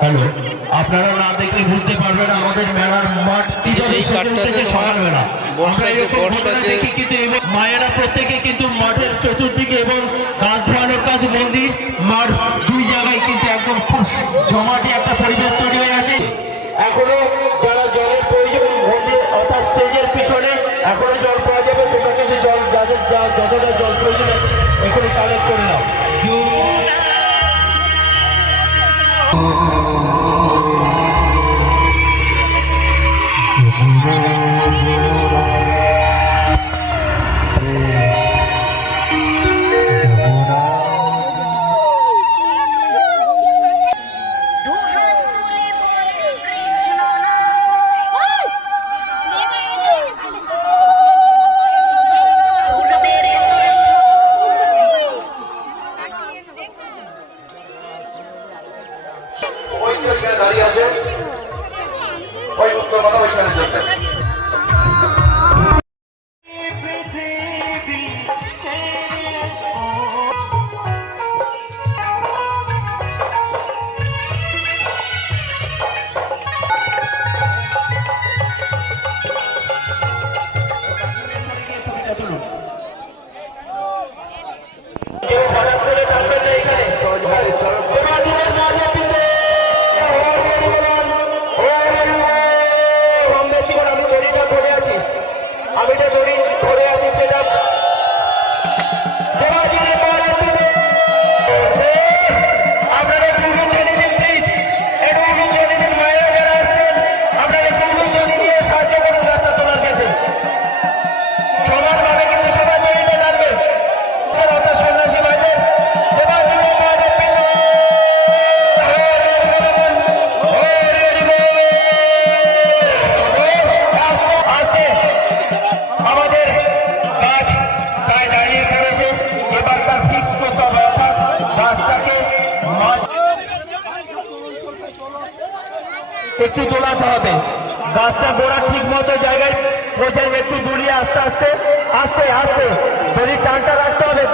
Hello আপনারা না দেখলে বুঝতে পারবেন আমাদের মেলার মাঠ এই কাঠটাতে তোমার না। বর্ষা যে বর্ষা যে- মায়েরা প্রত্যেকে কিন্তু মাঠের চতুর্দিকে এবং গাছ ধরানোর কাছে মন্দির মাঠ দাঁড়িয়ে আছে। ওই উত্তর কথা ওইখানে যে দড়ি ধরে আছে সেটা একটু দোলাতে হবে। গাছটা গোড়া ঠিক মতো জায়গায় প্রচার একটু দূরিয়ে আস্তে আস্তে আস্তে আস্তে। যদি টানটা রাখতে হবে